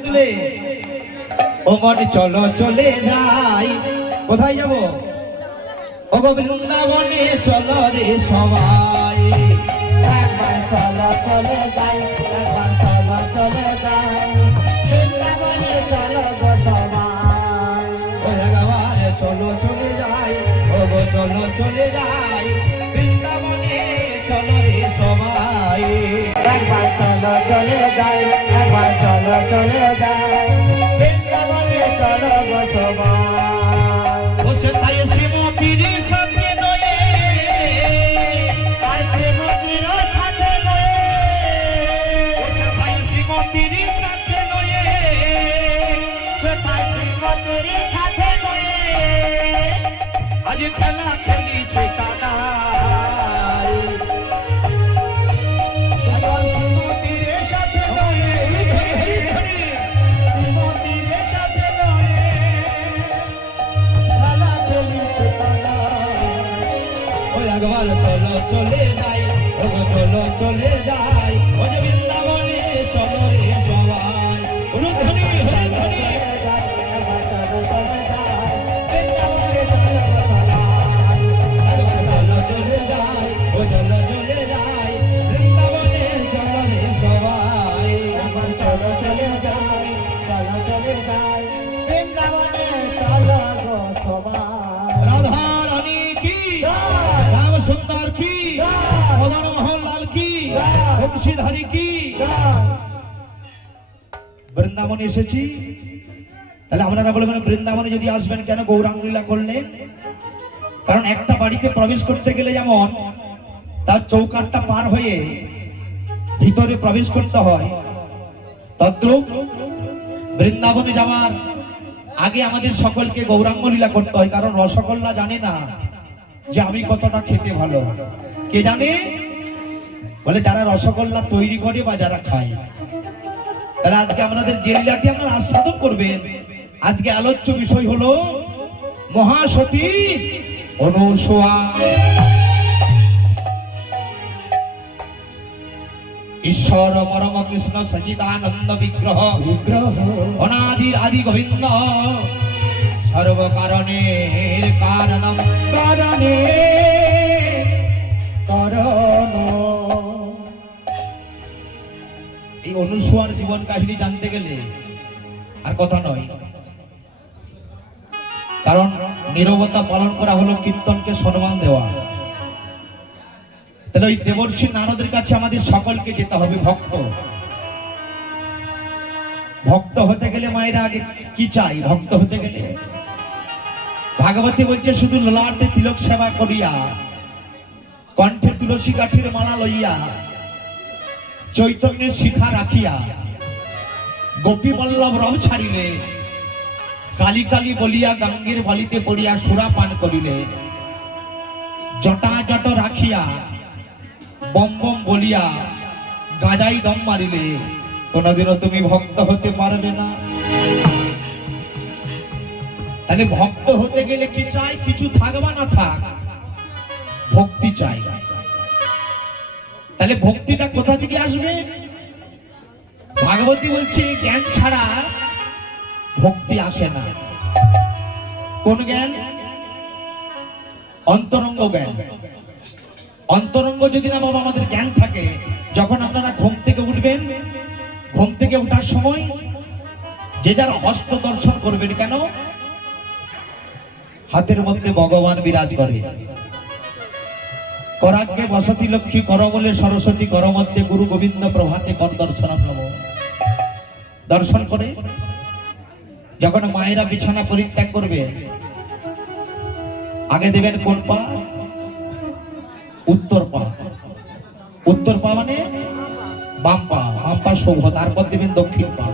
বুঝলে ও মন চলো চলে যাই কোথায় যাব ও গো বৃন্দাবনে চলো রে সবাই একবার চলো চলে যাই একবার চলো চলে যাই বৃন্দাবনে চলো গো সবাই ও একবার চলো চলে যাই ও গো চলো চলে যাই বৃন্দাবনে চলো রে সবাই একবার চলো চলে যাই একবার চলো চলে যাই বৃন্দাবনে চলো গো সবাই ও সেথায় শ্রীমতীর সাথে নয়ে আর শ্রীমতীর সাথে নয় ও সেথায় শ্রীমতীর সাথে নয়ে সেটাই শ্রীমতীর সাথে নয় আজ খেলা খেলিছে কানাই আজ শ্রীমতীর সাথে নয়ে শ্রীমতীর সাথে নয়ে খেলা খেলিছে তারা ওই একবার চলো চলে যাই ও গো চলো চলে যাই ও যে বৃন্দাবনে চলো রে সবাই হরিধ্বনি হরিধ্বনি একবার চলো চলে যাই ও চলো চলে যাই বৃন্দাবনে চলো রে সবাই চলো চলে যাই চলো চলে যাই বৃন্দাবনে চলো গো সবাই রাধা রানী কি রাম সুন্দর কি মদন মোহন লাল কি বংশীধারী কি বৃন্দাবনে এসেছি তাহলে আপনারা বলবেন বৃন্দাবনে যদি আসবেন কেন গৌরাঙ্গ লীলা করলেন কারণ একটা বাড়িতে প্রবেশ করতে গেলে যেমন তার চৌকাঠটা পার হয়ে ভিতরে প্রবেশ করতে হয় তদ্রূপ বৃন্দাবনে যাওয়ার আগে আমাদের সকলকে গৌরাঙ্গ লীলা করতে হয় কারণ রসগোল্লা জানে না যে আমি কতটা খেতে ভালো কে জানে বলে যারা রসগোল্লা তৈরি করে বা যারা খায় তাহলে আজকে আপনাদের যে লীলাটি আপনারা আস্বাদন করবেন আজকে আলোচ্য বিষয় হলো মহাসতী অনুসূয়া ঈশ্বর পরম কৃষ্ণ সচিদানন্দ বিগ্রহ বিগ্রহ অনাদির আদি গোবিন্দ সর্ব কারণের কারণম কারণে করণ এই অনুসূয়ার জীবন কাহিনী জানতে গেলে আর কথা নয় কারণ নীরবতা পালন করা হলো কীর্তনকে সম্মান দেওয়া তাহলে ওই দেবর্ষি নারদের কাছে আমাদের সকলকে যেতে হবে ভক্ত ভক্ত হতে গেলে মায়েরা আগে কি চাই ভক্ত হতে গেলে ভাগবতী বলছে শুধু ললাটে তিলক সেবা করিয়া কণ্ঠে তুলসী কাঠির মালা লইয়া চৈতন্যের শিখা রাখিয়া গোপী বল্লভ রব ছাড়িলে কালী কালী বলিয়া গঙ্গের বালিতে পড়িয়া সুরা পান করিলে জটা জট রাখিয়া বম বম বলিয়া গাজাই দম মারিলে কোনদিনও তুমি ভক্ত হতে পারবে না তাহলে ভক্ত হতে গেলে কি চাই কিছু থাকবা না থাক ভক্তি চাই তাহলে ভক্তিটা কোথা থেকে আসবে ভাগবতী বলছে জ্ঞান ছাড়া ভক্তি আসে না কোন জ্ঞান অন্তরঙ্গ জ্ঞান অন্তরঙ্গ যদি না বাবা আমাদের জ্ঞান থাকে যখন আপনারা ঘুম থেকে উঠবেন ঘুম থেকে ওঠার সময় যে যার হস্ত দর্শন করবেন কেন হাতের মধ্যে ভগবান বিরাজ করে করাগ্যে বসতি লক্ষ্মী কর বলে সরস্বতী কর মধ্যে গুরু গোবিন্দ প্রভাতে কর দর্শন দর্শন করে যখন মায়েরা বিছানা পরিত্যাগ করবে আগে দেবেন কোন পা উত্তর পা উত্তর পা মানে বাম পা শুভ তারপর দেবেন দক্ষিণ পা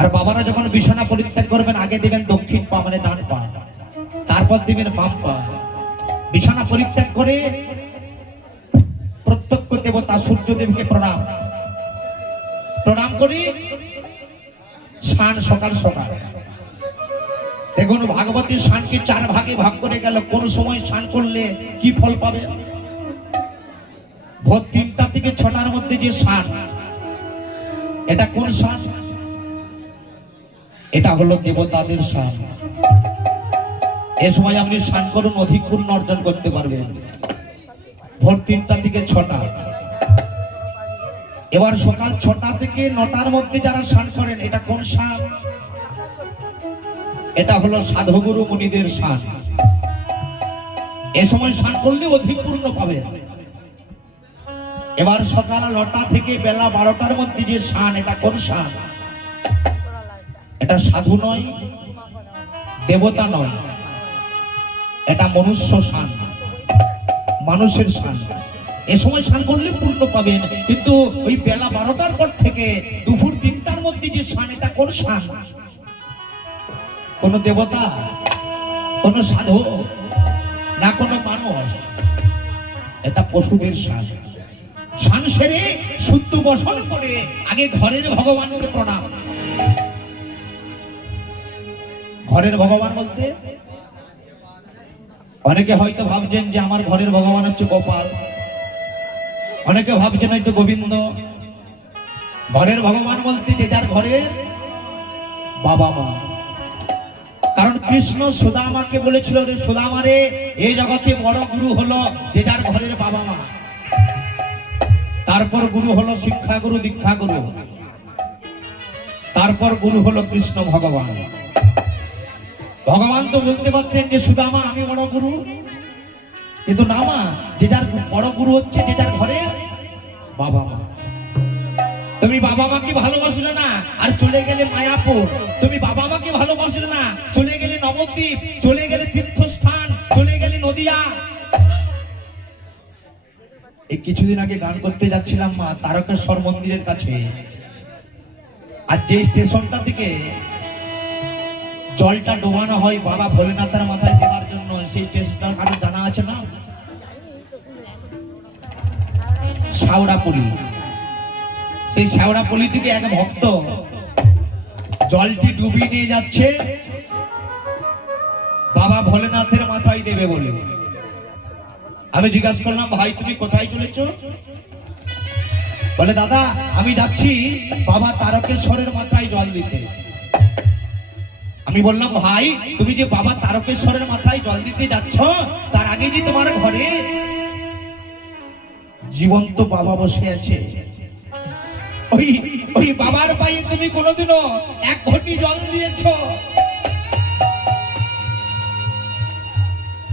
আর বাবারা যখন বিছানা পরিত্যাগ করবেন আগে দেবেন দক্ষিণ পা মানে ডান পা তারপর দিবেন বাম পা বিছানা পরিত্যাগ করে প্রত্যক্ষ দেবতা সূর্যদেবকে প্রণাম প্রণাম করি স্নান সকাল সকাল দেখুন ভাগবতী স্নানকে 4 ভাগে ভাগ করে গেল কোন সময় স্নান করলে কি ফল পাবে ভোর 3টা থেকে 6টার মধ্যে যে স্নান এটা কোন স্নান এটা হলো দেবতাদের শান। এ সময় আপনি স্নান করুন, অধিক পুণ্য অর্জন করতে পারবেন। ভোর 3টা থেকে 6টা। এবার সকাল 6টা থেকে 9টার মধ্যে যারা স্নান করেন, এটা কোন স্নান? এটা হলো সাধুগুরু মুনিদের স্নান। এ সময় স্নান করলে অধিক পুণ্য পাবেন। এবার সকাল 9টা থেকে বেলা 12টার মধ্যে যে স্নান, এটা কোন স্নান? এটা সাধু নয়, দেবতা নয়, এটা মনুষ্য স্নান, মানুষের স্নান। এ সময় স্নান করলে পূর্ণ পাবেন। কিন্তু ওই বেলা 12টার পর থেকে দুপুর 3টার মধ্যে যে স্নান, এটা কোন স্নান? কোন দেবতা, কোন সাধু, না কোনো মানুষ, এটা পশুদের স্নান। স্নান সেরে শুদ্ধ বসন করে আগে ঘরের ভগবানকে প্রণাম। ঘরের ভগবান বলতে অনেকে হয়তো ভাবছেন যে আমার ঘরের ভগবান হচ্ছে গোপাল, অনেকে ভাবছেন হয়তো গোবিন্দ। ঘরের ভগবান বলতে যে যার ঘরের বাবা মা। কারণ কৃষ্ণ সুদামাকে বলেছিল, রে সুদামা রে, এই জগতে বড় গুরু হলো যে যার ঘরের বাবা মা। তারপর গুরু হলো শিক্ষা গুরু, দীক্ষা গুরু, তারপর গুরু হলো কৃষ্ণ ভগবান। ভগবান তো বলতে পারতেন যে সুদামা আমি বড় গুরু, কিন্তু না মা, যে যার বড় গুরু হচ্ছে যে যার ঘরের বাবা মা। তুমি বাবা মাকে ভালোবাসলে না আর চলে গেলে মায়াপুর, তুমি বাবা মাকে ভালোবাসলে না চলে গেলে নবদ্বীপ, চলে গেলে তীর্থস্থান, চলে গেলে নদিয়া। এই কিছুদিন আগে গান করতে যাচ্ছিলাম মা তারকেশ্বর মন্দিরের কাছে, আর যে স্টেশনটা থেকে জলটা ডোবানো হয় বাবা ভোলেনাথের মাথায় দেওয়ার জন্য, সেই স্টেশনটা কারো জানা আছে না? শাওড়াপল্লী। সেই শাওড়াপল্লী থেকে এক ভক্ত জলটি ডুবিয়ে নিয়ে যাচ্ছে বাবা ভোলেনাথের মাথায় দেবে বলে। আমি জিজ্ঞাসা করলাম, ভাই তুমি কোথায় চলেছো? বলে দাদা আমি যাচ্ছি বাবা তারকেশ্বরের মাথায় জল দিতে। আমি বললাম, ভাই তুমি যে বাবা তারকেশ্বরের মাথায় জল দিতে যাচ্ছ, তার আগে যে তোমার ঘরে জীবন্ত বাবা বসে আছে, ওই ওই বাবার পায়ে তুমি কোনোদিনও এক ঘটি জল দিয়েছ?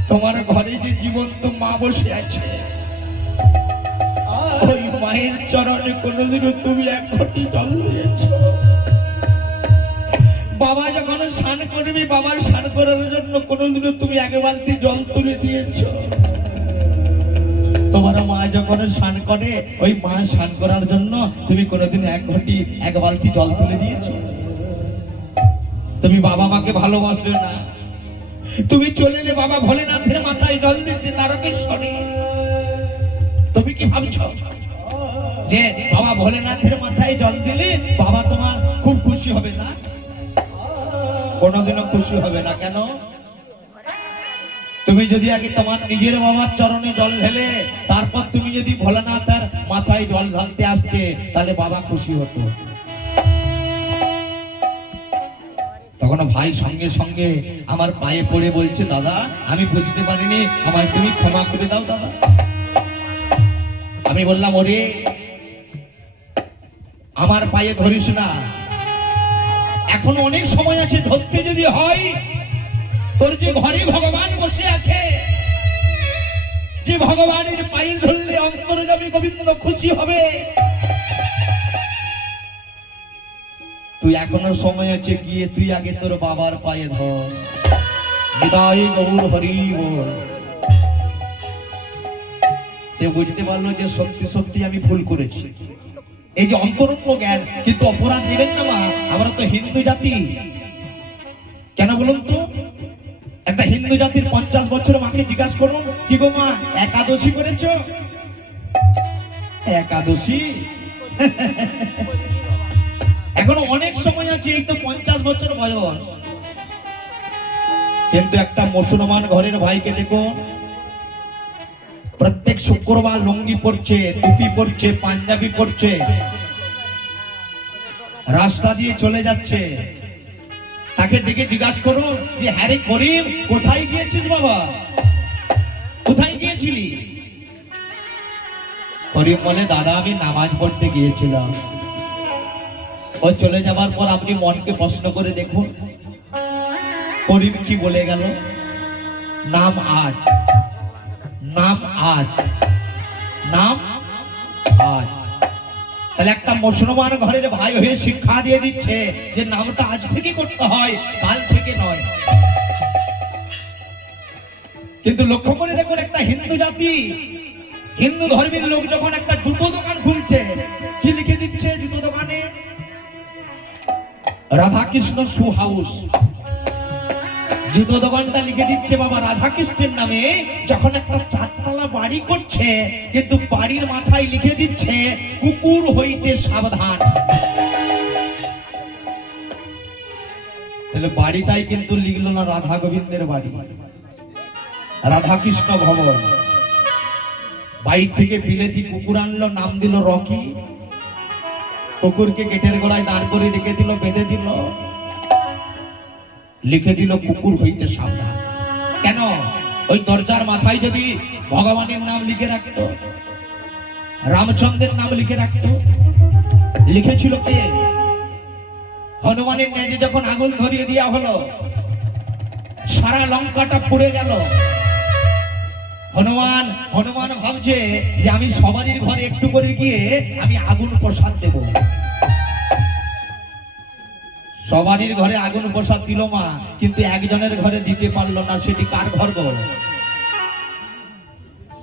তোমার ঘরে যে জীবন্ত মা বসে আছে, ওই মায়ের চরণে কোনোদিনও তুমি এক ঘটি জল দিয়েছ? বাবা যখন স্নান করবি, বাবার স্নান করার জন্য কোনোদিনও তুমি এক বালতি জল তুলে দিয়েছ? তোমার মা যখন স্নান করে, ওই মা স্নান করার জন্য তুমি কোনোদিন এক ঘটি এক বালতি জল তুলে দিয়েছ? তুমি বাবা মাকে ভালোবাসলে না, তুমি চলে এলে বাবা ভোলেনাথের মাথায় জল দিতে তারকেশ্বরে। তুমি কি ভাবছো যে বাবা ভোলেনাথের মাথায় জল দিলে বাবা তোমার খুব খুশি হবে না? কোনোদিনও খুশি হবে না। কেন? তুমি যদি আগে তোমার নিজের বাবার চরণে জল ঢেলে তারপর তুমি যদি ভোলানাথের মাথায় জল ঢালতে আসতে, তাহলে বাবা খুশি হতো। তখন ভাই সঙ্গে সঙ্গে আমার পায়ে পড়ে বলছে, দাদা আমি বুঝতে পারিনি, আমায় তুমি ক্ষমা করে দাও দাদা। আমি বললাম, ওরে আমার পায়ে ধরিস না, এখন অনেক সময় আছে, ধরতে যদি হয় তোর যে ঘরে ভগবান বসে আছে, যে ভগবানের পায়ে ধরলে অন্তর্যামী গোবিন্দ খুশি হবে, তুই এখনো সময় আছে, গিয়ে তুই আগে তোর বাবার পায়ে ধর। বিদায় গৌর হরি বল। সে বুঝতে পারলো যে সত্যি সত্যি আমি ভুল করেছি। এই যে অন্তরঙ্গ জ্ঞান, কিন্তু অপরাধ নেবেন না মা, আমরা তো হিন্দু জাতি। কেন বলুন তো? একটা হিন্দু জাতির 50 বছর মাকে জিজ্ঞাসা করুন, কি গো মা একাদশী করেছো? একাদশী এখনো অনেক সময় আছে, এই তো 50 বছর বয়স। কিন্তু একটা মুসলমান ঘরের ভাইকে দেখো, প্রত্যেক শুক্রবার লুঙ্গি পরছে, টুপি পরছে, পাঞ্জাবি পরছে, রাস্তা দিয়ে চলে যাচ্ছে, তাকে ডেকে জিজ্ঞাসা করো যে হ্যাঁ রে করিম, কোথায় গিয়েছিস বাবা, কোথায় গিয়েছিলি? করিম বলে, দাদা আমি নামাজ পড়তে গিয়েছিলাম। ও চলে যাবার পর আপনি মনকে প্রশ্ন করে দেখুন করিম কি বলে গেল, নাম আজ, নাম আজ, নাম আজ। তাহলে একটা মুসলমান ঘরের ভাই হয়ে শিক্ষা দিয়ে দিচ্ছে যে নামটা আজ থেকে করতে হয়, কাল থেকে নয়। কিন্তু লক্ষ্য করে দেখুন, একটা হিন্দু জাতি, হিন্দু ধর্মের লোক যখন একটা জুতো দোকান খুলছে, কি লিখে দিচ্ছে জুতো দোকানে? Radhakrishna shoe house. জুতো দোকানটা লিখে দিচ্ছে বাবা রাধাকৃষ্ণের নামে। যখন একটা চারতলা বাড়ি করছে, কিন্তু বাড়ির মাথায় লিখে দিচ্ছে কুকুর হইতে সাবধান। তাহলে বাড়িটাই কিন্তু লিখলো না রাধা গোবিন্দের বাড়ি, রাধাকৃষ্ণ ভবন। বাইর থেকে বিলেতি কুকুর আনলো, নাম দিল রকি। কুকুরকে গেটের গোড়ায় দাঁড় করে রেখে দিল, বেঁধে দিল, লিখে দিল কুকুর হইতে সাবধান। কেন? ওই দরজার মাথায় যদি ভগবানের নাম লিখে রাখতো, রামচন্দ্রের নাম লিখে রাখতো। লিখেছিল কে? হনুমানের নেজে যখন আগুন ধরিয়ে দেওয়া হলো, সারা লঙ্কাটা পুড়ে গেল। হনুমান হনুমান ভাবছে যে আমি সবারই ঘরে একটু করে গিয়ে আমি আগুন প্রসাদ দেব। সবারই ঘরে আগুন প্রসাদ দিল মা, কিন্তু একজনের ঘরে দিতে পারলো না। সেটি কার ঘর গো?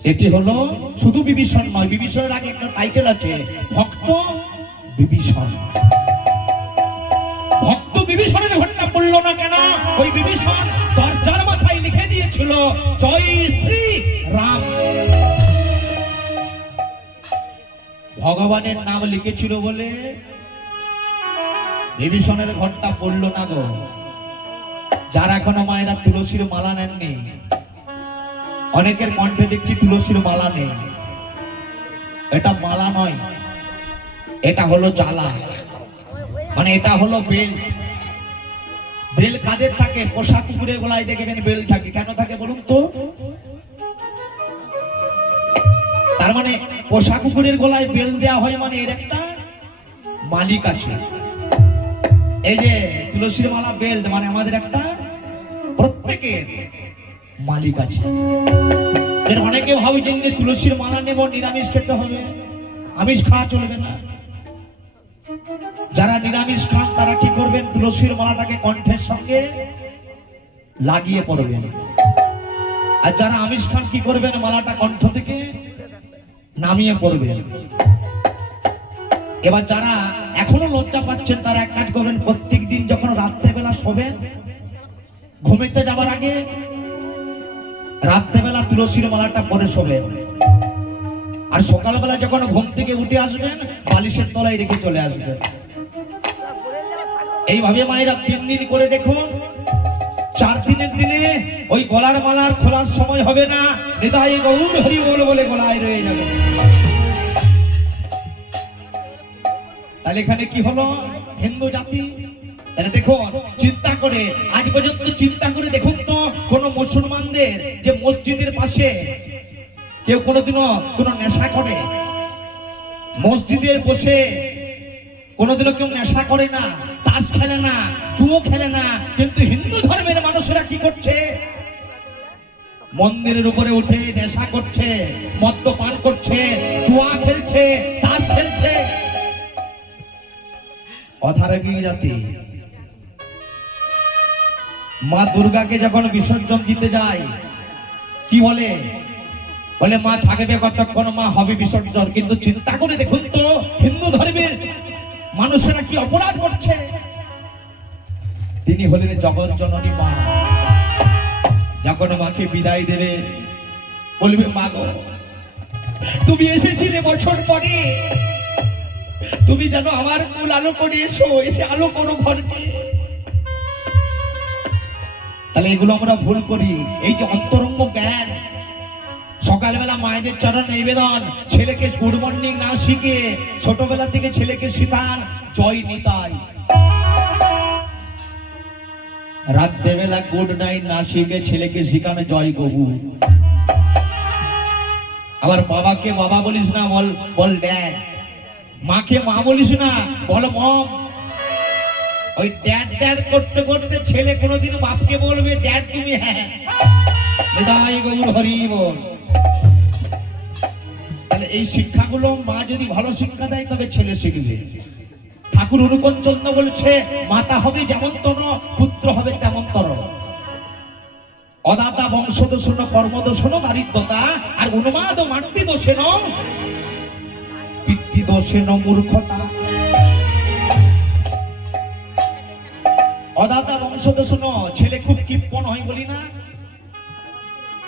সেটি হলো শুধু বিভীষণ নয়, বিভীষণের আগে একটা টাইটেল আছে, ভক্ত বিভীষণ। ভক্ত বিভীষণের ঘরটা পড়লো না কেন? ওই বিভীষণ দরজার মাথায় লিখে দিয়েছিল জয় শ্রী রাম। ভগবানের নাম লিখেছিল বলে বিভীষণের ঘরটা পড়লো না গো। যারা এখনো মায়েরা তুলসীর মালা নেননি, অনেকের কণ্ঠে দেখছি তুলসীর মালা নেই। এটা মালা নয়, এটা হলো জ্বালা, মানে এটা হলো বেল। বেল কাদের থাকে? পোষা কুকুরের গলায় দেখবেন বেল থাকে। কেন থাকে বলুন তো? তার মানে পোষা কুকুরের গলায় বেল দেওয়া হয়, মানে এর একটা মালিক আছে। এই যে তুলসীর মালা বেল্ট, মানে আমাদের একটা প্রত্যেকের মালিক আছে। অনেকে ভাবে যে তুলসীর মালা নেব নিরামিষ খেতে হবে, আমিষ খাওয়া চলবে না। যারা নিরামিষ খান তারা কি করবেন? তুলসীর মালাটাকে কণ্ঠের সঙ্গে লাগিয়ে পড়বেন। আর যারা আমিষ খান কি করবেন? মালাটা কণ্ঠ থেকে নামিয়ে পড়বেন। এবার যারা এখনো লজ্জা পাচ্ছেন তারা এক কাজ করবেন, প্রত্যেক দিন যখন রাত্রেবেলা শোবেন, ঘুমাইতে যাবার আগে রাত্রেবেলা তুলসীর মালাটা পরে শোবেন। আর সকালবেলা যখন ঘুম থেকে উঠে আসবেন, বালিশের তলায় রেখে চলে আসবেন। এইভাবে মায়েরা 3 দিন করে দেখুন। 4 দিনের দিনে ওই গলার মালার খোলার সময় হবে না, হৃদয়ে গৌর হরি বল বলে গলায় রয়ে যাবে। তাহলে এখানে কি হলো? হিন্দু জাতি। তাহলে দেখুন, চিন্তা করে আজ পর্যন্ত চিন্তা করে দেখুন তো, কোন মুসলমানদের যে মসজিদের পাশে কেউ কোনোদিনও কোনো নেশা করে? মসজিদের বসে কোনোদিনও কেউ নেশা করে না, তাস খেলে না, জুয়ো খেলে না। কিন্তু হিন্দু ধর্মের মানুষেরা কি করছে? মন্দিরের উপরে উঠে নেশা করছে, মদ্যপান করছে, জুয়া খেলছে, তাস খেলছে। অধারগী জাতি। মা দুর্গাকে যখন বিসর্জন দিতে যায় কি বলে? বলে মা থাকবে কতক্ষণ, মা হবে বিসর্জন। কিন্তু চিন্তা করে দেখুন তো, হিন্দু ধর্মের মানুষেরা কি অপরাধ করছে? তিনি হলেন জগৎ জননী মা। যখন মাকে বিদায় দেবে, বলবে মা গো, তুমি এসেছিলে বছর পরে, তুমি যেন আমার কুল আলো করে এসো, এসে আলো করো ঘরকে। তাহলে এগুলো আমরা ভুল করি। এই যে অন্তরঙ্গ জ্ঞান, সকালবেলা মায়েদের চরণ নিবেদন, ছেলেকে গুড মর্নিং না শিখে ছোটবেলা থেকে ছেলেকে শিখান জয় নিতাই। রাত্রেবেলা গুড নাইট না শিখে ছেলেকে শিখানো জয় গবু। আবার বাবাকে বাবা বলিস না, বল বল ড্যাড। মাকে মা বলিস না, বল মম। ওই ড্যাড ড্যাড করতে করতে ছেলে কোনোদিন বাপকে বলবে ড্যাড তুমি, হ্যাঁ বিদায় গৌর হরি বল। তাহলে এই শিক্ষাগুলো মা যদি ভালো শিক্ষা দেয় তবে ছেলে শিখবে। ঠাকুর অনুকূল চন্দ্র বলছে মাতা হবে যেমন তর, পুত্র হবে তেমন তর। অদাতা বংশ দোষণ, কর্ম দোষণ, দারিদ্রতা, আর উন্মাদ মাতৃ দোষেন, পিতৃ দোষেন মূর্খতা। অদাতা বংশ দোষণ, ছেলে খুব কিপ্পন হয় বলি না,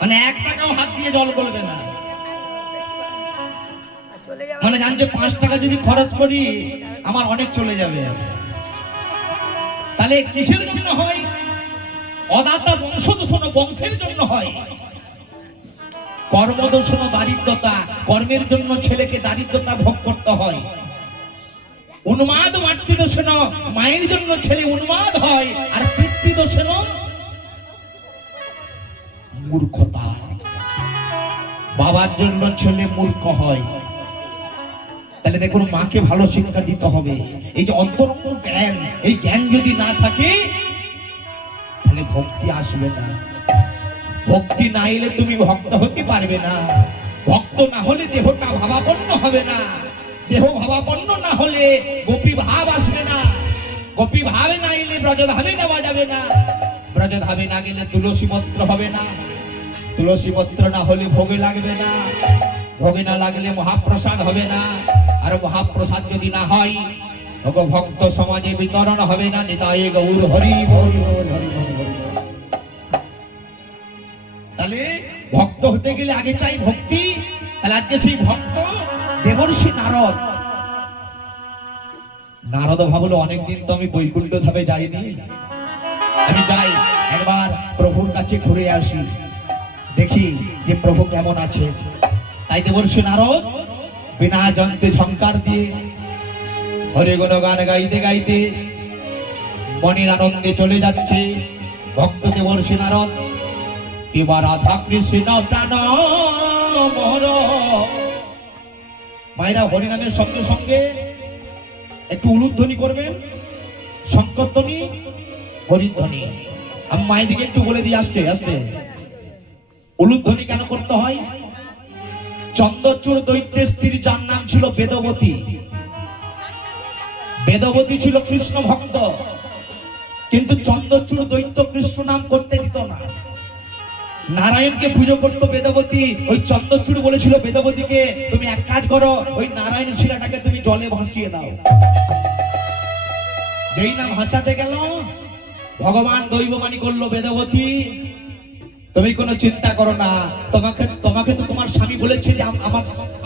মানে 1 টাকাও হাত দিয়ে জল গলবে না, মানে জানছে 5 টাকা যদি খরচ করি আমার অনেক চলে যাবে। তাহলে কিসের জন্য হয়? অদাতা বংশ দূষণ, বংশের জন্য হয়। কর্ম দূষণ, দারিদ্রতা, কর্মের জন্য ছেলেকে দারিদ্রতা ভোগ করতে হয়। উন্মাদ মাতৃ দূষণ, মায়ের জন্য ছেলে উন্মাদ হয়। আর পিতৃ দূষণ মূর্খতা, বাবার জন্য ছেলে মূর্খ হয়। তাহলে দেখুন মাকে ভালো শিক্ষা দিতে হবে। এই যে অন্তরঙ্গ জ্ঞান, এই জ্ঞান যদি না থাকে তাহলে ভক্তি আসবে না। ভক্তি না এলে তুমি ভক্ত হতে পারবে না। ভক্ত না হলে দেহটা ভাবাপন্ন হবে না। দেহ ভাবাপন্ন না হলে গোপী ভাব আসবে না। গোপী ভাবে না এলে ব্রজধামে নেওয়া যাবে না। ব্রজধামে না গেলে তুলসী পত্র হবে না। তুলসী পত্র না হলে ভোগে লাগবে না। ভোগে না লাগলে মহাপ্রসাদ হবে না। আর মহাপ্রসাদ যদি না হয় ভক্ত সমাজে বিতরণ হবে না। নিতাই গৌর হরি বল। তাহলে ভক্ত হতে গেলে আগে চাই ভক্তি। তাহলে আজকে সেই ভক্ত দেবর্ষি নারদ। নারদ ভাবলো অনেকদিন তো আমি বৈকুণ্ঠ ধামে যাইনি, আমি যাই একবার প্রভুর কাছে ঘুরে আসি, দেখি যে প্রভু কেমন আছে। তাই দেবর্ষি নারদ বিনা যন্ত্রে ঝংকার দিয়ে হরি গুণ গান গাইতে গাইতে মনের আনন্দে চলে যাচ্ছে। ভক্ত দেবর্ষি নারদ কিবা রাধা কৃষ্ণ প্রাণ মোর। মায়েরা হরিনামের সঙ্গে সঙ্গে একটু উলুধ্বনি করবেন, শঙ্করধ্বনি, হরিধ্বনি। আমি মায়ের দিকে একটু বলে দিই আস্তে আস্তে। উলুধ্বনি কেন করতে হয়? চন্দ্রচূড় দৈত্যের স্ত্রী যার নাম ছিল বেদবতী। বেদবতী ছিল কৃষ্ণ ভক্ত, কিন্তু চন্দ্রচূড় দৈত্য কৃষ্ণ নাম করতে দিত না। নারায়ণকে পুজো করতো বেদবতী। ওই চন্দ্রচূড় বলেছিল বেদবতীকে তুমি এক কাজ করো, ওই নারায়ণ শিলাটাকে তুমি জলে ভাসিয়ে দাও। যেই না ভাসাতে গেল ভগবান দৈববাণী করলো বেদবতী তুমি কোনো চিন্তা করো না, তোমাকে তো তোমার স্বামী বলেছে যে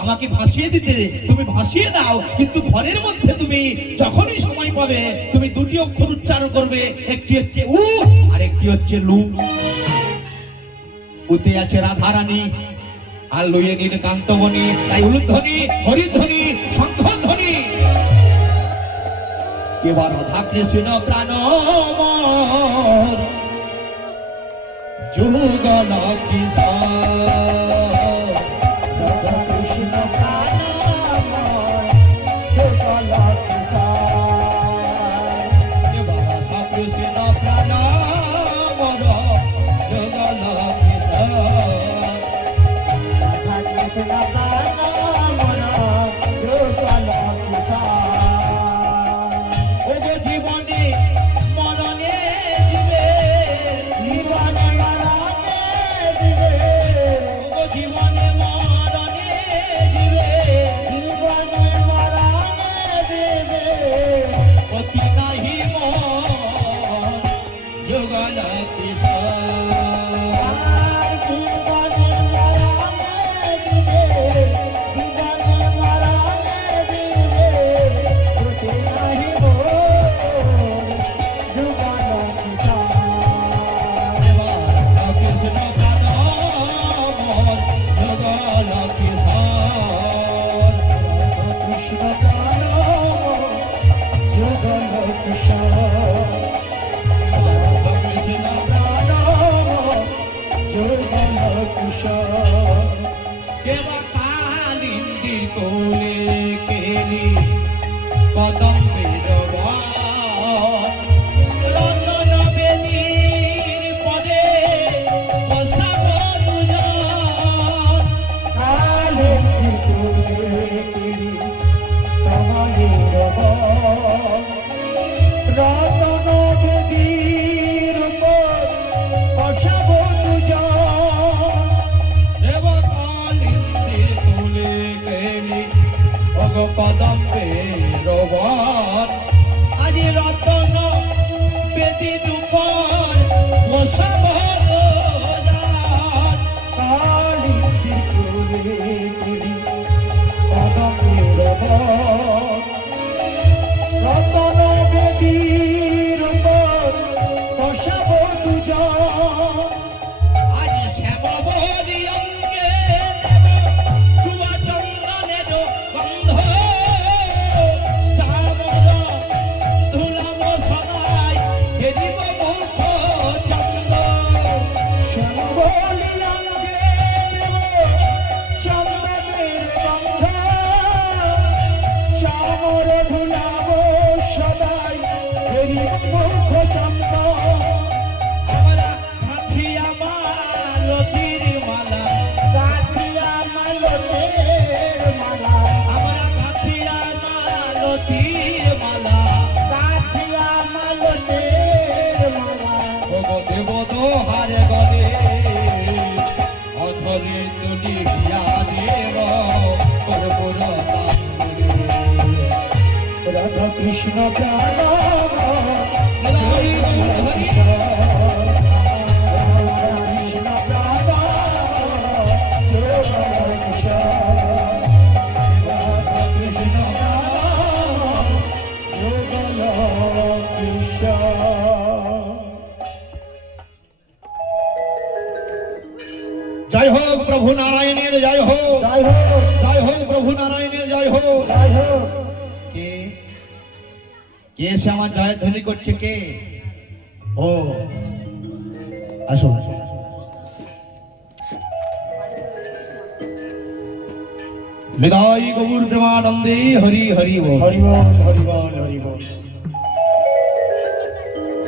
আমাকে ভাসিয়ে দিতে, তুমি ভাসিয়ে দাও। কিন্তু ঘরের মধ্যে তুমি যখনই সময় পাবে তুমি 2টি অক্ষর উচ্চারণ করবে, একটি হচ্ছে উ আর একটি হচ্ছে লু। উতে আছে রাধারানী আর লুয়ে নীল কান্তমণি। তাই উলুধ্বনি, হরিধ্বনি, শঙ্খধ্বনি। এবার রাধা কৃষ্ণ প্রাণ মোর যুগল কিশোর। রাধা কৃষ্ণ প্রাণ মোর যুগল কিশোর। এবার রাধা কৃষ্ণ প্রাণ মোর যুগল কিশোর। রাধা কৃষ্ণ প্রাণ মোর যুগল কিশোর। ও যে জীবনে মরণে দিবে, জীবনে মরণে দিবে, ও জীবনে মরণে দিবে, জীবনে মরণে দিবে। অতি নাহি মন কদম্বে রবন আজি রতন বেদির উপর বসাব কালিন্দির করে গিরি কদমের বন রতন বেদীর উপর বসাব দুজন আজ শ্যামবরী অঙ্গে দেব চুয়া চন্দনের গন্ধ চামর ধুলাম সদাই হেরিব মুখ চন্দ শ্যামবলি অঙ্গে দেব চন্দনের গন্ধ চামর ধুলাব সদাই হেরিব মুখ চন্দ আমরা কাঠিয়া মালতীর মালা গাথিয়া মালতের মালা আমরা কাঠিয়া মালতীর মালা গাথিয়া মালতের মালা ভোগ দেব দোহার গলে অধরে তুলি হিয়া দেব কর্পূর রাধা কৃষ্ণ প্রাণ হরি হরি কৃষ্ণ প্রাণ কৃষ্ণ জয় হোক প্রভু নারায়ণের জয় হোক জয় হোক জয় হোক প্রভু নারায়ণের জয় হোক জয় হোক কে কে এসে আমার জয়ধ্বনি করছে কে ও আসো হৃদয় গৌর প্রেমানন্দে হরি হরি বল হরিবল হরিবল হরিবল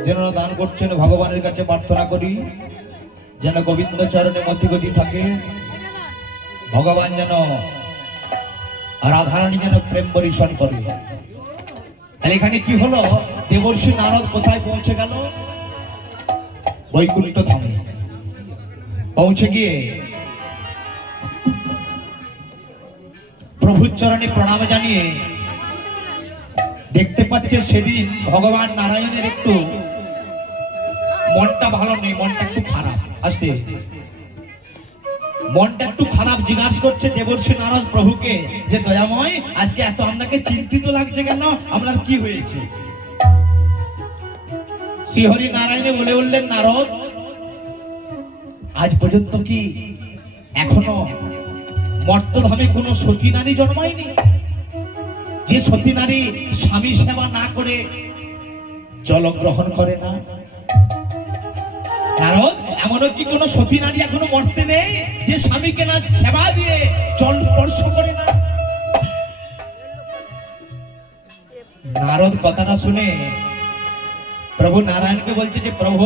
যেন দান করছেন ভগবানের কাছে প্রার্থনা করি যেন গোবিন্দ চরণে মতিগতি থাকে ভগবান যেন রাধারানী যেন প্রেম পরিশন করে তাহলে এখানে কি হলো দেবর্ষি নারদ কোথায় পৌঁছে গেল বৈকুণ্ঠ ধামে পৌঁছে গিয়ে প্রভুর চরণে প্রণাম জানিয়ে দেখতে পাচ্ছে সেদিন ভগবান নারায়ণের একটু মনটা ভালো নেই, মনটা একটু খারাপ। আসতে মনটা একটু খারাপ, জিজ্ঞাসা করছে দেবর্ষি নারদ প্রভুকে যে দয়াময় আজকে এত আপনাকে চিন্তিত লাগছে কেন, আপনার কি হয়েছে? শ্রীহরি নারায়ণে বলে উঠলেন, নারদ আজ পর্যন্ত কি এখনো মর্তধামে কোনো সতী নারী জন্মায়নি? যে সতী নারী স্বামী সেবা না করে জল গ্রহণ করে না? নারদ এমনও কি কোনো সতী নারী এখনো মর্তে নেই যে স্বামীকে না সেবা দিয়ে জল স্পর্শ করে না? নারদ কথাটা শুনে প্রভু নারায়ণকে বলছে যে প্রভু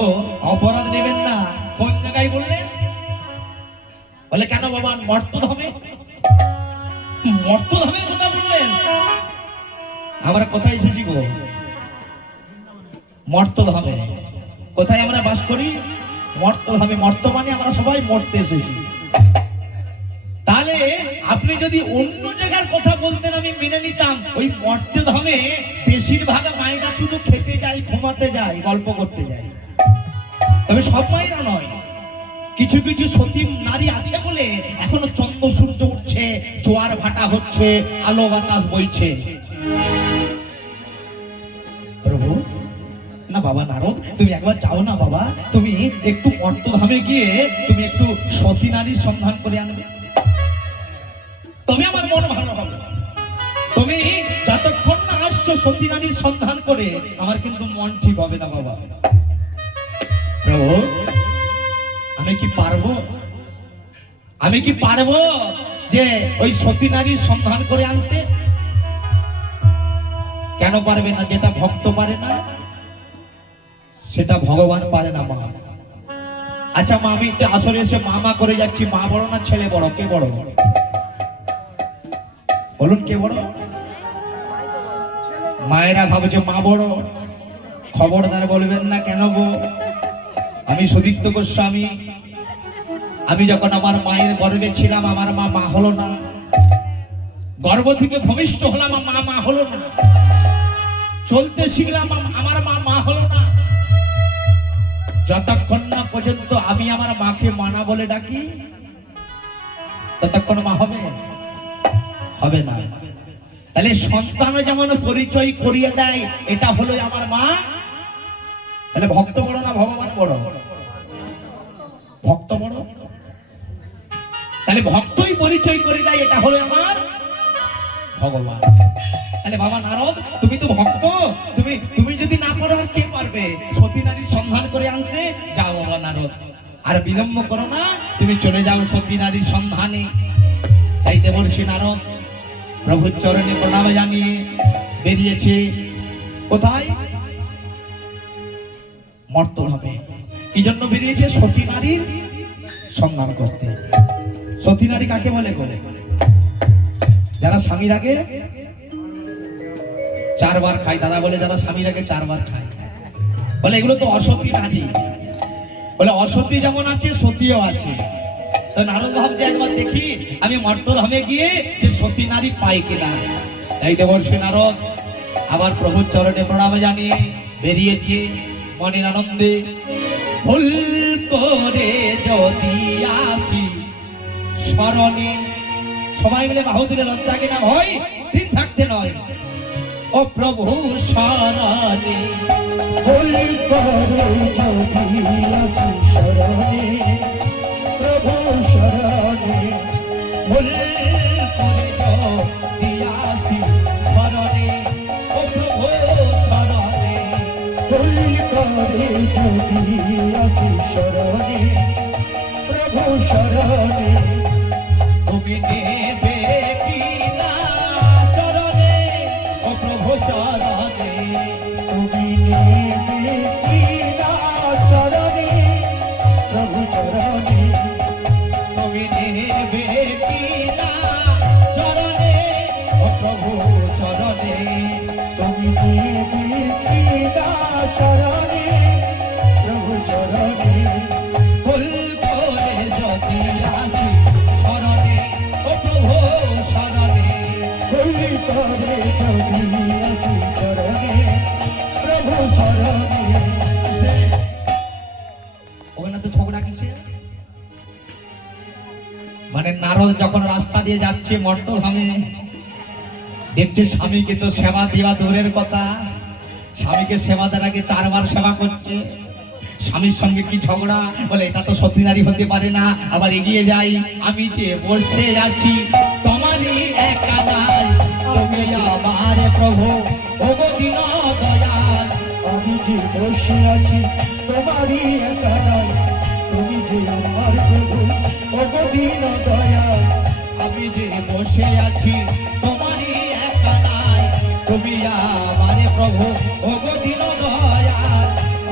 অপরাধ নেবেন না। কোন জায়গায় বললেন? বলে কেন বাবা? মর্তধামে। মর্তধামের কথা বললেন? আমরা কোথায় এসেছি গো? মর্তধামে। কোথায় আমরা বাস করি? মর্তধামে। মর্ত মানে আমরা সবাই মরতে এসেছি। তাহলে আপনি যদি অন্য জায়গার কথা বলতেন আমি মেনে নিতাম। ওই মর্তধামে বেশিরভাগ মায়েরা শুধু খেতে যায়, ঘুমাতে যায়, গল্প করতে যায়। তবে সব মায়েরা নয়, কিছু কিছু সতী নারী আছে বলে এখনো চন্দ্র সূর্য উঠছে, জোয়ার ভাটা হচ্ছে, আলো বাতাস বইছে। প্রভু না বাবা নারদ, তুমি একবার যাও না বাবা, তুমি একটু মর্তধামে গিয়ে তুমি একটু সতী নারীর সন্ধান করে আনবে, তবে আমার মন ভালো হবে। তুমি যতক্ষণ না আসছো সতী নারীর সন্ধান করে, আমার কিন্তু মন ঠিক হবে না বাবা। প্রভু আমি কি পারবো? আমি কি পারবো যে ওই সতী নারীর সন্ধান করে আনতে? কেন পারবে না? যেটা ভক্ত পারে না সেটা ভগবান পারে না মা। আচ্ছা মা, আমি আসলে এসে মামা করে যাচ্ছি, মা বড় না ছেলে বড়? কে বড় বলুন, কে বড়? মায়েরা ভাবছে মা বড়। খবরদার বলবেন না। কেন গো? আমি সুদীপ্ত গোস্বামী, আমি যখন আমার মায়ের গর্ভে ছিলাম আমার মা মা হলো না। পার্বতীকে ভূমিষ্ঠ হলাম, মা মা হলো না। চলতে শিখলাম, আমার মা মা হলো না। যতক্ষণ না পর্যন্ত আমি আমার মাকে মানা বলে ডাকি, ততক্ষণ মা হবে হবে না। তাহলে সন্তান যেমন পরিচয় করিয়ে দেয়, এটা হলো আমার মা। তাহলে ভক্ত বড় না ভগবান বড়? ভক্ত বড়। তাহলে ভক্তই পরিচয় করে দেয়, এটা হলো আমার ভগবান। তাহলে বাবা নারদ, তুমি তো ভক্ত, তুমি যদি না পারো আর কে পারবে? সতী নারীর সন্ধান করে আনতে যাও বাবা নারদ, আর বিলম্ব করো না, তুমি চলে যাও সতী নারীর সন্ধানে। তাই দেবর্ষি নারদ প্রভুর চরণে প্রণাম জানিয়ে বেরিয়েছে। কোথায়? মর্তভাবে। কি জন্য বেরিয়েছে? সতী নারীর সন্ধান করতে। সতী নারী কাকে বলে গো? যারা স্বামীর আগে 4 বার খায়। দাদা বলে যারা স্বামীর আগে 4 বার খায়, বলে এগুলো তো অসতী নারী। বলে অসতী যেমন আছে, সতীও আছে। তো নারদ ভাবছে একবার দেখি আমি মর্তধামে গিয়ে যে সতী নারী পাই কিনা। তাই দেবর্ষি নারদ আবার প্রভুর চরণে প্রণাম জানিয়ে বেরিয়েছে মনের আনন্দে। ভুল করে যদি আসি স্মরণে, সবাই মিলে বাহু দিলে লজ্জা কিনা ভয় দিন থাকতে নয়। ও প্রভু শরণে, ভুল করে যদি আসি শরণে, প্রভু শরণে, ভুল করে যদি আসি স্মরণে, ও প্রভু শরণে। ভুল করে যদি আসি শরণে, প্রভু শরণে, তুমি নেবে কিনা চরণে, ও প্রভু চরণে। তুমি নেবে কিনা চরণে, প্রভু চরণে, তুমি নেবে কিনা চরণে, ও প্রভু চরণে। তুমি নেবে কিনা চরণে, প্রভু চরণে, ভুল করে যদি আসি শরণে, ও প্রভু শরণে। ভুল করে যদি আসি চরণে, প্রভু শরণে। আসে। ওখানে তো ঝগড়া কিসের? মানে নারদ যখন রাস্তা দিয়ে যাচ্ছে মর্তধামে, দেখছে স্বামীকে তো সেবা দেওয়া দূরের কথা, স্বামীকে সেবা দেওয়ার আগে 4 বার সেবা করছে। স্বামীর সঙ্গে কি ঝগড়া? বলে এটা তো সতী নারী হতে পারে না। আবার এগিয়ে যাই, আমি যে বসে আছি তোমারই একা নাই, তুমি আমার প্রভু ওগো দীন দয়াল। আমি যে বসে আছি তোমারই একা নয়, তুমি যে আমার প্রভু ওগো দীন দয়াল। আমি যে বসে আছি তোমারই একা নাই, তুমি আমার প্রভু ওগো দীন দয়াল।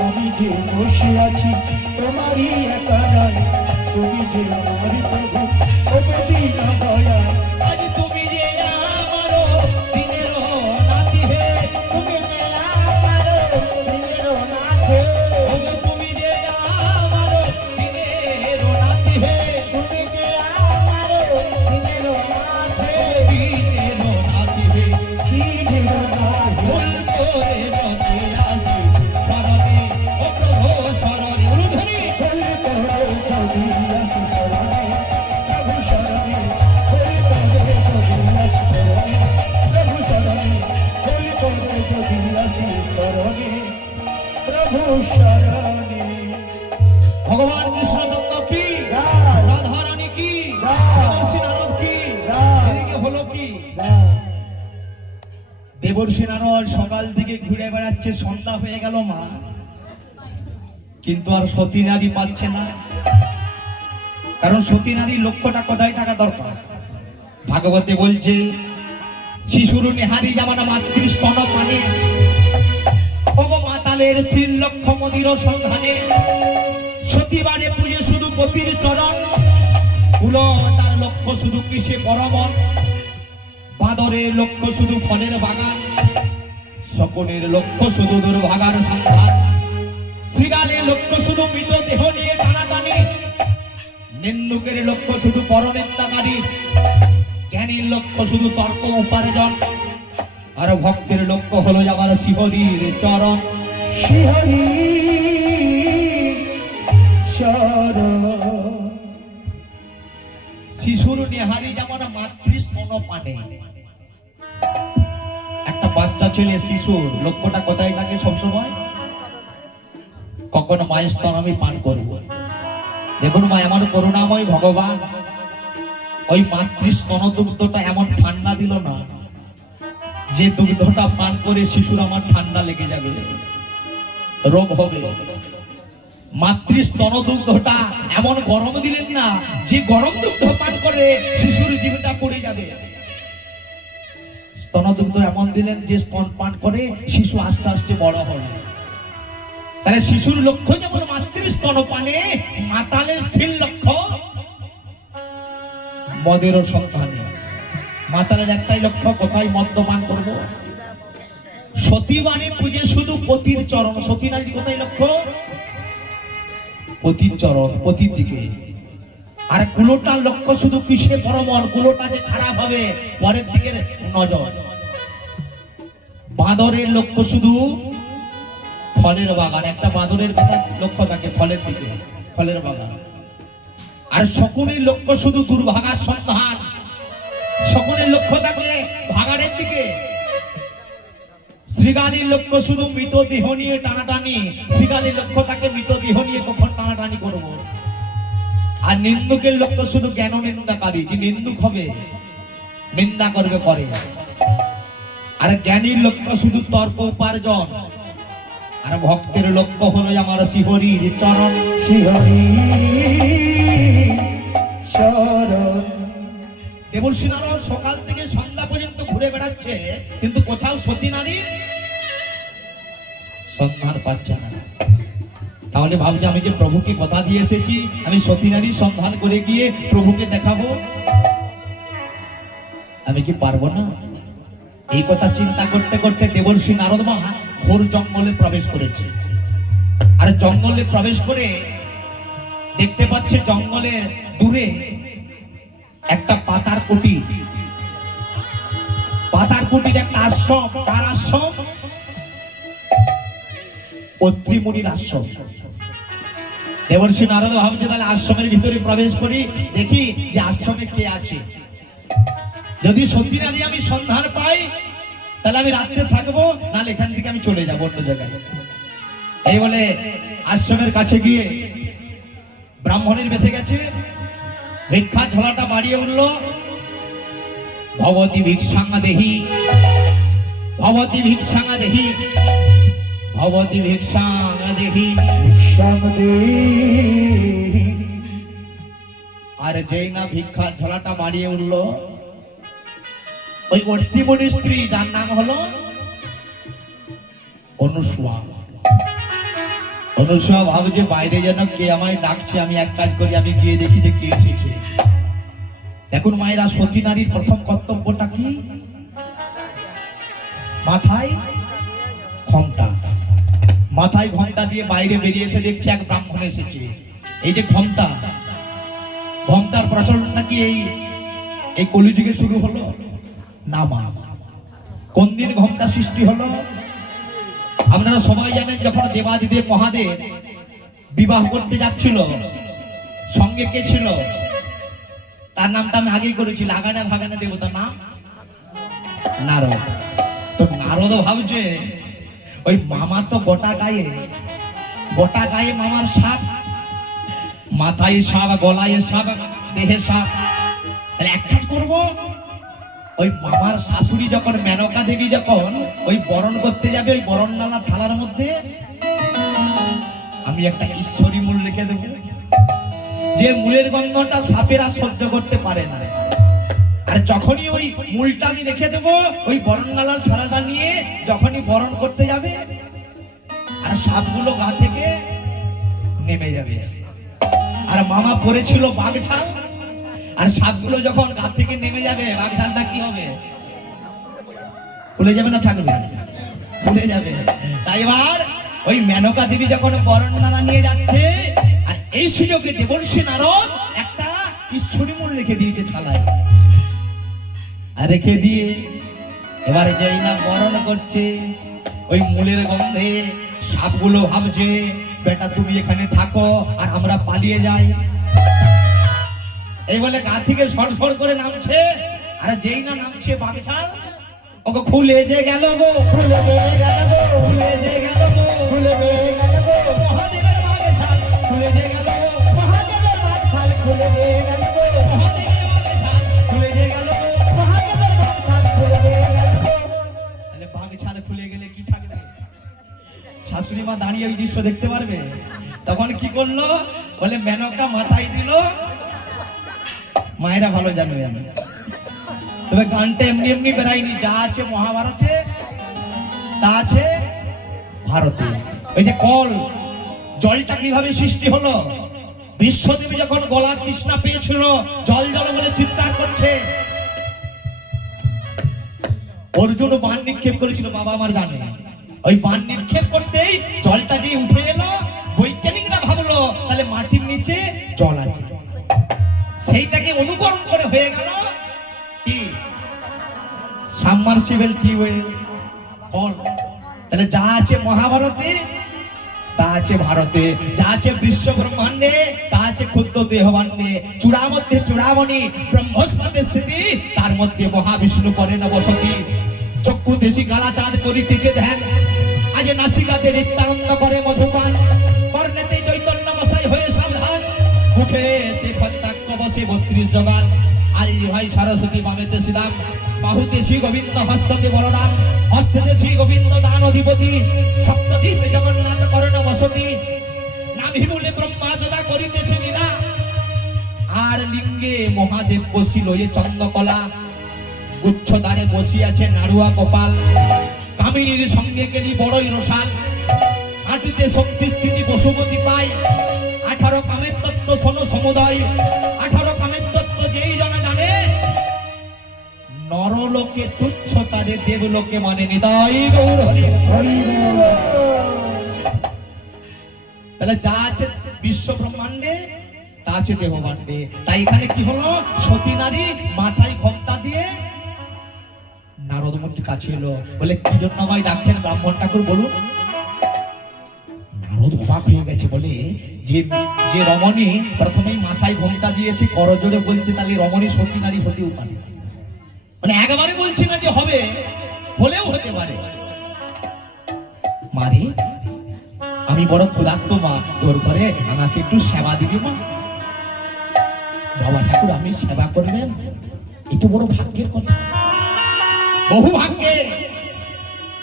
আমি যে বসে আছি তোমারই একা নয়, তুমি যে আমার প্রভু ওগো দীন দয়াল। আজ তুমি যে আমারও দিনের নাতি হে, তুমি যে আমার দিনের নাথে, ওগো তুমি যে আমারও দিনের নাতি হে, তুমি যে আমার দিনের নাথে, ওগো দিনের নাতি হে। দিনের নাথে। ভুল করে যদি আসি শরণে, ও প্রভু শরণে। অনুধ্বনি। ভুল করে যদি আসি শরণে, প্রভু শরণে, ভুল করে যদি আসি শরণে, প্রভু শরণে, ভুল করে যদি আসি শরণে, প্রভু শরণে। ভগবান কৃষ্ণচন্দ্র কি, জয়। রাধারানী কি, জয়। দেবর্ষি নারদ কি, জয়। এদিকে হলো কি? জয়। দেবর্ষি নারদ সকাল থেকে ঘুরে বেড়াচ্ছে, সন্ধ্যা হয়ে গেল মা, কিন্তু আর সতী নারী পাচ্ছে না। কারণ সতী নারীর লক্ষ্যটা কোথায় থাকা দরকার? ভাগবতে বলছে, শিশুর নেহারি যেমন মাতৃস্তন পানে, ওগো মাতালের 3 লক্ষ মদির সন্ধানে। সতীবারে পুজো শুধু পতির চরণ, উলটার লক্ষ্য শুধু কিসে পরমন। বাঁদরের লক্ষ্য শুধু ফলের বাগান, শকুনের লক্ষ্য শুধু দুর্ভাগার সন্ধান। শৃগালের লক্ষ্য শুধু মৃতদেহ নিয়ে টানাটানি, নিন্দুকের লক্ষ্য শুধু পরনিন্দাকারী। জ্ঞানীর লক্ষ্য শুধু তর্ক উপার্জন, আর ভক্তের লক্ষ্য হলো যাবার শিহরির চরণ। শিহরি চরণ। শিশুর নেহারি যেমন মাতৃস্তন পানে, একটা বাচ্চা ছেলে শিশুর লক্ষ্যটা কোথায় থাকে সবসময়? কখনো মায়ের স্তন আমি পান করব। দেখুন মা, আমার করুণাময় ভগবান ওই মাতৃস্তন দুগ্ধটা এমন ঠান্ডা দিল না যে দুগ্ধটা পান করে শিশুর আমার ঠান্ডা লেগে যাবে, রোগ হবে। মাতৃস্তন দুগ্ধটা এমন গরম দিলেন না যে গরম দুগ্ধ পান করে শিশুর জীবনটা পড়ে যাবে। স্তন দুগ্ধ এমন দিলেন যে স্তন পান করে শিশু আস্তে আস্তে বড় হবে। তাহলে শিশুর লক্ষ্য যেমন মাতৃস্তন পানে, মাতালের স্থির লক্ষ্য মদেরও সন্তানে। মাতালের একটাই লক্ষ্য, কোথায় মদ্যপান করব। সতীবাণী পুজে শুধু পতির চরণ। সতী নারীর কোথায় লক্ষ্য? পতির চরণ, পতির দিকে। আর কুলোটার লক্ষ্য শুধু কিসে পরমন, কুলোটা যে খারাপ হবে পরের দিকে নজর। বাঁদরের লক্ষ্য শুধু ফলের বাগান, একটা বাঁদরের কথা লক্ষ্য থাকে ফলের দিকে, ফলের বাগান। আর শকুনের লক্ষ্য শুধু দুর্ভাগার সন্ধান, শকুনের লক্ষ্য থাকে ভাগাড়ের দিকে। শ্রীগালীর লক্ষ্য শুধু মৃতদেহ নিয়ে টানাটানি, শ্রীগালীর লক্ষ্য থাকে মৃতদেহ নিয়ে কখন টানাটানি করবো। আর নিন্দুকের লক্ষ্য শুধু জ্ঞান নিন্দাকারী, যে নিন্দুক হবে নিন্দা করবে পরে। আর জ্ঞানীর লক্ষ্য শুধু তর্ক উপার্জন, আর ভক্তের লক্ষ্য হলো আমার শিহরির চরণ। শিহরি চরণ। দেবর্ষী নারায়ণ সকাল থেকে সন্ধ্যা পর্যন্ত ঘুরে বেড়াচ্ছে, কিন্তু কোথাও সতী নারী সন্ধান পাচ্ছে না। তাহলে ভাবছে আমি যে প্রভুকে কথা দিয়ে এসেছি, আমি সতী নারীর সন্ধান করে গিয়ে প্রভুকে দেখাবো, আমি কি পারবো না? এই কথা চিন্তা করতে করতে দেবর্ষী নারদ মহা ঘোর জঙ্গলে প্রবেশ করেছে। আর জঙ্গলে প্রবেশ করে দেখতে পাচ্ছে জঙ্গলের দূরে একটা পাতার কুটি, পাতার কুটির একটা আশ্রম। তার আশ্রম? অত্রি মুনির আশ্রম। দেবর্ষী নারদ ভাবছে তাহলে আশ্রমের ভিতরে প্রবেশ করি, দেখি যে আশ্রমে কে আছে। যদি সতী নারী আমি সন্ধান পাই তাহলে আমি রাত্রে থাকবো, নাহলে এখান থেকে আমি চলে যাবো অন্য জায়গায়। এই বলে আশ্রমের কাছে গিয়ে ব্রাহ্মণের বেশে গেছে, ভিক্ষা ঝোলাটা বাড়িয়ে উঠল। ভবতী ভিক্ষাঙ্গা দেহি, ভবতী ভিক্ষাঙ্গা দেহি, ভবতী ভিক্ষাঙ্গা দেহি। আর যেই না ভিক্ষা ঝোলাটা বাড়িয়ে উঠল, ওই অর্তিমণির স্ত্রী, যার নাম হলো অনুসুয়া। অনুসুয়া ভাবছে বাইরে যেন কে আমায় ডাকছে, আমি এক কাজ করি, আমি গিয়ে দেখি যে কে এসেছে। এখন মায়েরা, সতী নারীর প্রথম কর্তব্যটা কি? মাথায় ঘোমটা, মাথায় ঘোমটা দিয়ে বাইরে বেরিয়ে এসে দেখছে এক ব্রাহ্মণ এসেছে। এই যে ঘোমটা, ঘোমটার প্রচলনটা কি এই কলিযুগে শুরু হলো? না মা, কোন দিন ঘোমটা সৃষ্টি হলো? আপনারা সবাই জানেন, যখন দেবাদিদেব মহাদেব বিবাহ করতে যাচ্ছিল, সঙ্গে কে ছিল? তার নামটা আমি আগেই করেছি, লাগানা ভাগানা দেবতার নাম নারদ। তো নারদ ভাবছে ওই মামা তো গোটা গায়ে, গোটা গায়ে মামার সাপ, মাথায় সাপ, গলায় সাপ, দেহে সাপ। তাহলে এক কাজ করবো, ওই মামার শাশুড়ি যখন মেনকা দেবী যখন ওই বরণ করতে যাবে, ওই বরণ নালা থালার মধ্যে আমি একটা ঈশ্বরী মূল রেখে দেব, যে মূলের গন্ধটা সাপেরা সহ্য করতে পারে না। আর যখনই ওই মূলটা আমি রেখে দেবো, ওই বরণ নালার থালাটা নিয়ে যখনই বরণ করতে যাবে, আর সাপগুলো গা থেকে নেমে যাবে। আর মামা পরেছিল বাঘছাল, আর সাপগুলো যখন গা থেকে নেমে যাবে, বাঘছালটা কি হবে? খুলে যাবে না থাকবে? খুলে যাবে। তাই এবার ওই মেনকা দেবী যখন বরণনালা নিয়ে যাচ্ছে, আর এই সুযোগে দেবর্ষী নারদ একটা ঈশ্বরী মূল রেখে দিয়েছে থালায়। আর রেখে দিয়ে এবারে যেই না বরণ করছে, ওই মূলের গন্ধে সাপগুলো ভাবছে বেটা তুমি এখানে থাকো আর আমরা পালিয়ে যাই। এই বলে গা থেকে সর করে নামছে, আর যেই না নামছে বাগশাল ওকে খুলে যে গেল গো, খুলে দিয়ে গেল গো, খুলে যে গেল গো, খুলে দিয়ে গেল গো, মহাদেবের বাগশাল খুলে যে গেল গো, মহাদেবের বাগশাল খুলে দিয়ে গেল গো, মহাদেবের বাগশাল খুলে যে গেল গো। মহাদেবের বাগশাল খুলে দিয়ে গেল গো। তাহলে বাগশাল খুলে গেলে কি থাকবে? শাশুড়ি মা দাঁড়িয়ে ওই দৃশ্য দেখতে পারবে। তখন কি করলো বলে মেনকা মাথায় দিল, মায়েরা ভালো জানবে। আমি তবে গানটা এমনি এমনি বেরাইনি, যা আছে মহাভারতে তা আছে ভারতে। ওই যে কল জলটা কিভাবে সৃষ্টি হলো, বিশ্বদেবী যখন গলার তৃষ্ণা পেয়েছিল জল জল বলে চিৎকার করছে, অর্জুন বাণ নিক্ষেপ করেছিল, বাবা আমার জানে। ওই বাণ নিক্ষেপ করতেই জলটা যে উঠে এলো, বৈজ্ঞানিকরা ভাবলো তাহলে মাটির নিচে জল আছে, সেইটাকে অনুকরণ করে হয়ে গেল কি সাবমার্সিবল টিউবওয়েল কল। তাহলে যা আছে মহাভারতে তা আছে ভারতে, যা আছে বিশ্ব ব্রহ্মাণ্ডে তা আছে ক্ষুদ্র দেহভাণ্ডে। চূড়া মধ্যে চূড়ামণি ব্রহ্মস্পতি স্থিতি, তার মধ্যে মহাবিষ্ণু করেন বসতি। চক্ষু দেশি কালা চাঁদ করিতেছে ধ্যান, আজ নাসিকাতে নিত্যানন্দ করে মধুপান। কর্ণেতে চৈতন্য মশাই হয়ে সাবধান, মুখেতে পদ্মাক্ষ বসে 32 জগান। আজ ভাই সরস্বতী বামেতে শ্রীরাম, বাহুতে শ্রী গোবিন্দ, হস্ততে বলরাম, হস্তেতে শ্রী গোবিন্দ দান অধিপতি। সপ্তদ্বীপে জগন্নাথ করেন বসতি, নাভি মূলে ব্রহ্মা সদা করিতেছে লীলা। আর লিঙ্গে মহাদেব বসিল এ চন্দ্রকলা, উচ্চদ্বারে বসিয়াছে নাড়ুয়া গোপাল। কামিনীর সঙ্গে গেলি বড়ই রসাল, হাঁটিতে শক্তি স্থিতি বসুমতি পাই। 18 কামের তত্ত্ব শোনো সমুদয়, 18 কামের তত্ত্ব যেই জনা জানে। নরলোকে তুচ্ছ তারে দেবলোকে মানে নিতাই গৌর হরি। হরি বল। তাহলে যা আছে বিশ্ব ব্রহ্মাণ্ডে তা আছে দেহভাণ্ডে। তাই এখানে কি হলো, সতী নারী মাথায় ঘোমটা দিয়ে নারদ মুনির কাছে এলো, বলে কি জন্য আমায় ডাকছেন ব্রাহ্মণ ঠাকুর বলুন। নারদ অবাক হয়ে গেছে, বলে যে যে রমণী প্রথমেই মাথায় ঘোমটা দিয়েছে করজোড়ে বলছে, তাহলে রমণী সতী নারী হতেও পারে। মানে একেবারে বলছি না যে হবে, হলেও হতে পারে। মারে আমি বড় ক্ষুধার্ত মা, তোর ঘরে আমাকে একটু সেবা দিবি মা। বাবা ঠাকুর আপনি সেবা করবেন, এ তো বড় ভাগ্যের কথা। বহু ভাগ্যে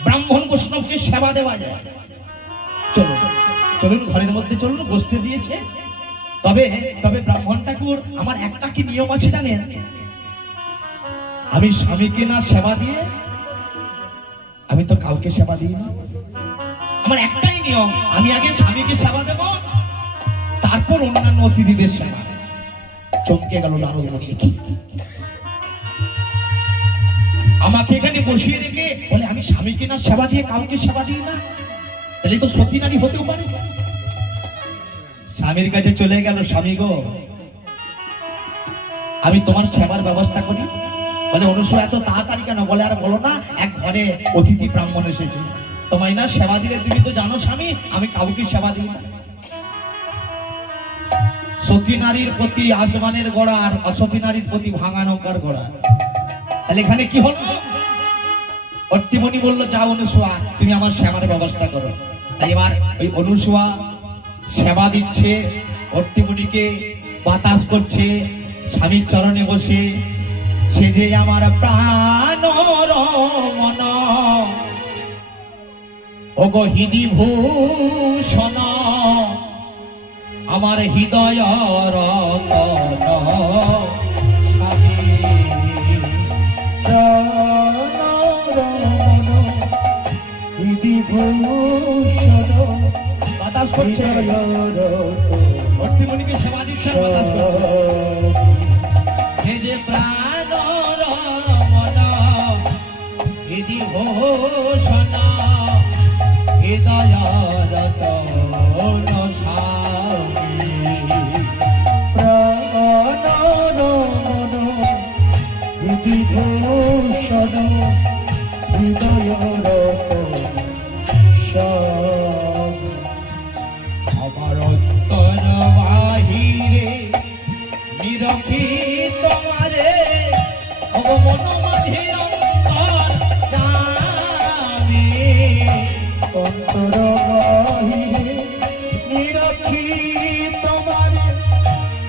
ব্রাহ্মণ বৈষ্ণবকে সেবা দেওয়া যায়। চলুন চলুন ঘরের মধ্যে চলুন, বসতে দিয়েছে। তবে তবে ব্রাহ্মণ ঠাকুর আমার একটা কি নিয়ম আছে জানেন, আমি স্বামীকে না সেবা দিয়ে আমি তো কাউকে সেবা দিই না। আমার একটাই নিয়ম, আমি আগে স্বামীকে সেবা দেব, তারপর অন্যান্য অতিথিদের সেবা। চমকে গেল নারদ মুনি, কি আমাকে এখানে বসিয়ে রেখে বলে আমি স্বামীকে না সেবা দিয়ে কাউকে সেবা দিই না, তাহলে তো সতী নারী হতেও পারে। স্বামীর কাছে চলে গেল, স্বামী গো আমি তোমার সেবার ব্যবস্থা করি। বলে অনুসূয়া এত তাড়াতাড়ি কেন? বলে আর বলো না, এক ঘরে অতিথি ব্রাহ্মণ এসেছে, তোমায় না সেবা দিলে, তুমি তো জানো স্বামী আমি কাউকে সেবা দিই না। সতী নারীর প্রতি আসমানের গড়া, আর অসতী নারীর প্রতি ভাঙা নৌকার গড়া। তাহলে এখানে কি হলো, অর্তিমণি বললো যাও অনুসূয়া তুমি আমার সেবার ব্যবস্থা করো। তাই এবার ওই অনুসূয়া সেবা দিচ্ছে, অর্তিমণিকে বাতাস করছে, স্বামীর চরণে বসে। সে যে আমার প্রাণ রমন, ওগো হৃদি ভূষণ, আমার হৃদয় রতন স্বামী। বাতাস করছে, ভর্তিমণিকে সেবা দিচ্ছে, বাতাস করছে। হে যে প্রাণ রমন হৃদি ভূষণ, হৃদয় রতন স্বামী। প্রাণ রমন হৃদি ভূষণ, নিরখি তোমারে ও মন মাঝে অন্তর জামি অন্তর বাহিরে নিরখি তোমার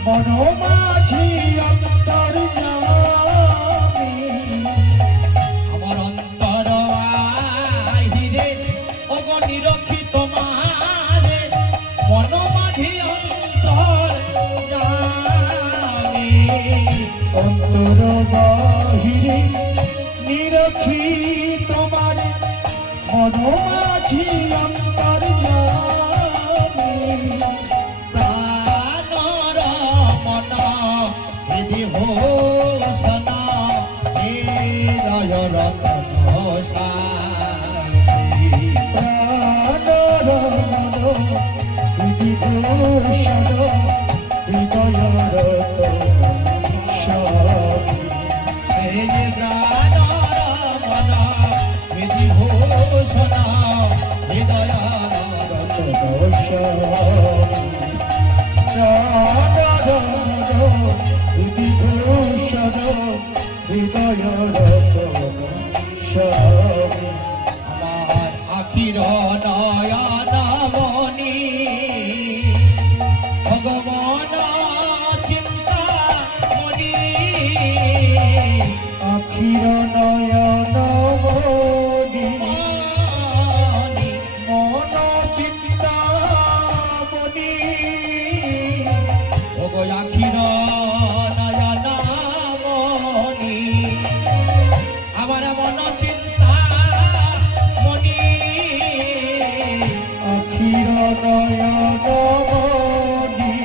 মন মাঝি অন্তর জামি আমার অন্তর আহিরে ও নিরখি তোমারে মন মাঝে অন্তর জামি অন্তর বাহিরে নিরখি তোমার মন মাঝি অন্তর জামি প্রাণর মন হৃদি ভূষণ হৃদয় রতন সাথী। প্রাণর মন বিধিভূষণ হৃদয় রতন স্বামী এই যে প্রাণর মন হৃদি ভূষণ হৃদয় রতন রতন স্বামী প্রাণর মন বিধিভূষণ হৃদয় রতন স্বামী আমার আখির নয়ন মনি ভগবান চিন্তা মনি আখির নয়ন মনি মনি মন চিন্তা মনি ভগ আখির নয়ন মনি আমার মন চিন্তা মনি আখির নয়ন মনি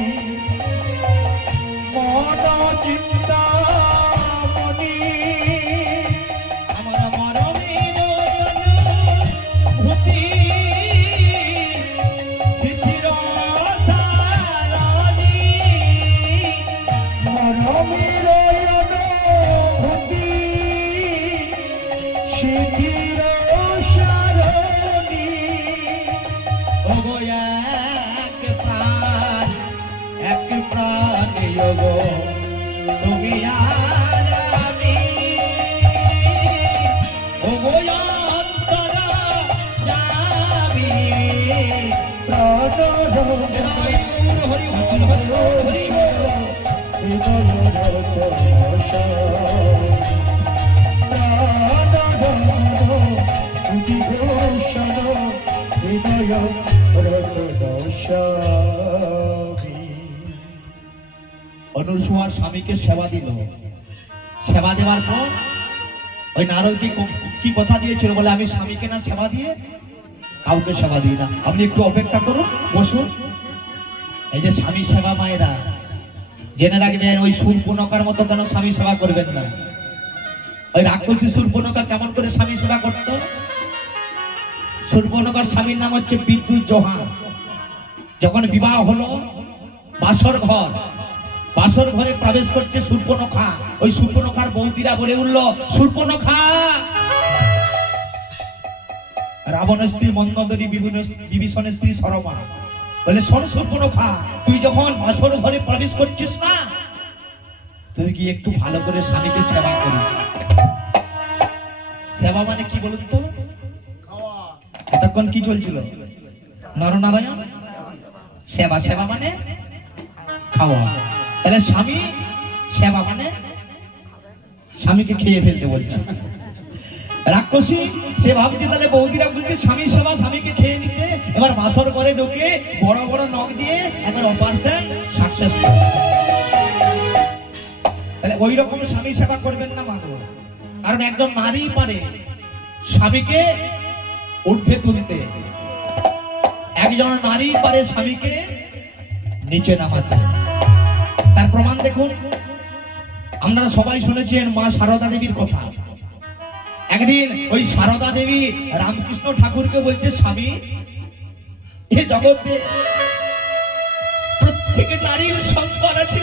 মন চিন্তা মনি আমার মরমের ভূতি সিদ্ধির সারণী মরমের অনুভূতি সিদ্ধির সারণী ওগো এক প্রাণ ওগো তুমি আর আমি ওগো অন্তর যাবি প্রাণর হরি হরি হরি হরি হৃদয় রতন স্বামী প্রাণর বিধিভূষণ হৃদয় রতন স্বামী অনুসুয়ার স্বামীকে সেবা দিল। সেবা দেওয়ার পর ওই নারদ কি কথা দিয়েছিল বলে আমি স্বামীকে না সেবা দিয়ে কাউকে সেবা দিই না, আপনি একটু অপেক্ষা করুন, বসুন। এই যে স্বামী সেবা মায়েরা জেনে রাখবেন, ওই শূর্পণখার মতো কেন স্বামী সেবা করবেন না। ওই রাক্ষসী শূর্পণখা কেমন করে স্বামী সেবা করত? শূর্পণখার স্বামীর নাম হচ্ছে বিদ্যুৎ জোহা। যখন বিবাহ হলো, বাসর ঘরে প্রবেশ করছে শূর্পণখা। ওই শূর্পণখার বৌদিরা বলে উঠলো, শূর্পণখা রাবণের স্ত্রী মন্দোদরী বিভীষণের স্ত্রী সরমা বলে, শোন শূর্পণখা, তুই যখন বাসর ঘরে প্রবেশ করছিস না, তুই কি একটু ভালো করে স্বামীকে সেবা করিস। সেবা মানে কি বলুন তো? এতক্ষণ কি চলছিল? নরনারায়ণ সেবা। সেবা মানে খাওয়া। তাহলে স্বামী সেবা মানে স্বামীকে খেয়ে ফেলতে বলছে। রাক্ষসী সে ভাবছে তাহলে বৌদিরা বলছে স্বামী সেবা, স্বামীকে খেয়ে নিতে। এবার বাসর ঘরে ঢুকে বড় বড় নখ দিয়ে একবার অপারেশন সাকসেসফুল। তাহলে ওই রকম স্বামী সেবা করবেন না মাগো, কারণ একজন নারী পারে স্বামীকে ঊর্ধ্বে তুলতে, একজন নারী পারে স্বামীকে নিচে নামাতে। তার প্রমাণ দেখুন, আপনারা সবাই শুনেছেন মা সারদা দেবীর কথা। একদিন ওই সারদা দেবী রামকৃষ্ণ ঠাকুরকে বলছে, স্বামী, এ জগতে প্রত্যেক নারীর সম্পদ আছে।